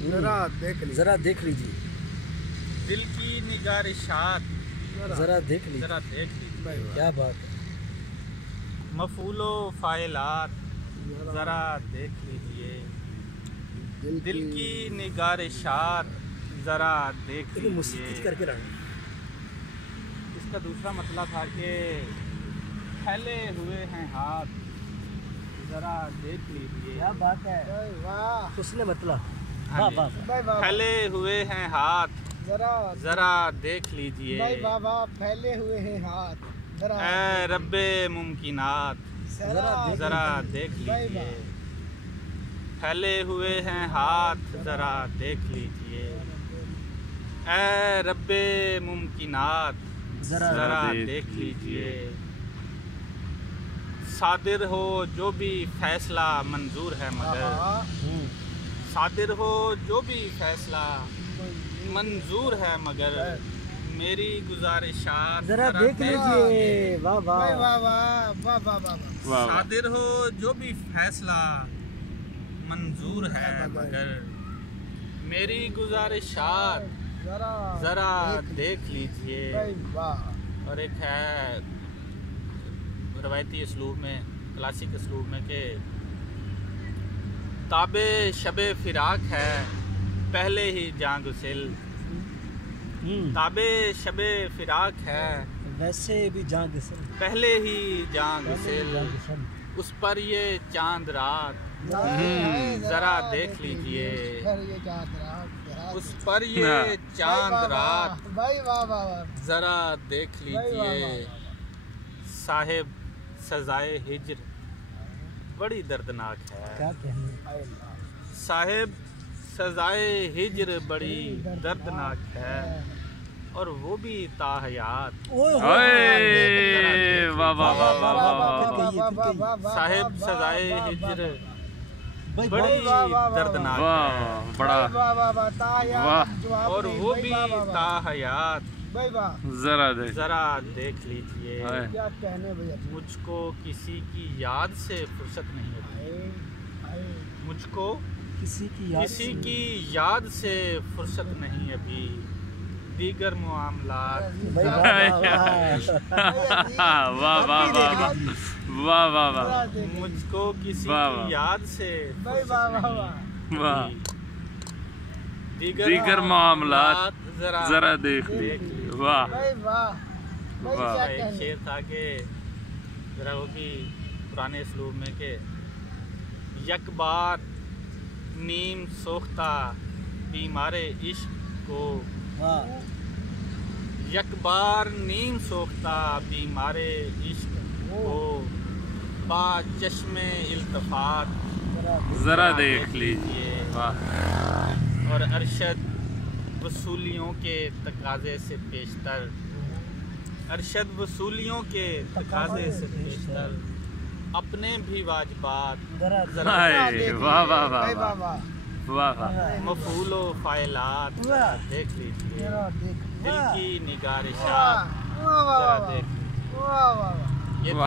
जरा देख लीजिए। दिल की निगारिशात जरा देख लीजिए। जरा देख लीजिए। क्या बात है। मफूलो फाइलात जरा देख लीजिए। दिल की निगारिशात जरा देख लीजिए। करके रहा। इसका दूसरा मतलब था कि फैले हुए हैं हाथ जरा देख लीजिए। क्या बात है। वाह, उसने मतलब हाँ जी। फैले हुए हैं हाथ जरा देख लीजिए। फैले हुए हैं हाथ ऐ रब्बे मुमकिनात जरा देख लीजिए। फैले हुए हैं हाथ जरा देख लीजिए। ऐ रब्बे मुमकिनात जरा देख लीजिए। सादिर हो जो भी फैसला मंजूर है मगर सादिर हो जो भी फैसला मंजूर है मगर मेरी गुजारिशात जरा देख लीजिए। वाह वाह सादिर हो जो भी फैसला मंजूर है मगर मेरी गुजारिशात जरा देख लीजिए। और एक है रवायती असलूब में, क्लासिक असलूब में कि ताबे शबे फिराक है पहले ही जान गुसिल। ताबे शबे फिराक है वैसे भी जान गुसिल पहले ही जान गुसिल। उस पर ये चांद रात जरा देख लीजिए। उस पर ये चांद रात जरा देख लीजिए। साहिब सजाए हिज्र बड़ी दर्दनाक है। क्या कहने। साहिब सजाए हिज्र बड़ी दर्दनाक है और वो भी ताहयात। साहिब सजाए हिज्र बड़ी दर्दनाक है और वो भी ताहयात जरा देख लीजिए। क्या कहने भैया। मुझको किसी की याद से फुर्सत नहीं है। मुझको किसी की याद से फुर्सत नहीं अभी। दीगर मामलात मुझको किसी की याद से दीगर मामलात जरा देख लीजिए। वाह वाह। एक शेर था कि जरा वो भी पुराने असलूब में कि यक बार नीम सोख्ता बीमारे इश्क को यक बार नीम सोख्ता बीमारे इश्क को बा चश्मे इल्तफात जरा देख लीजिए। और अरशद वसूलियों के तकाजे से पेशतर अरशद वसूलियों के तकाजे से पेशतर अपने भी वाजिबात जरा मफूलो फाइलात देख लीजिए। दिल की निगारिशात जरा देख लीजिए।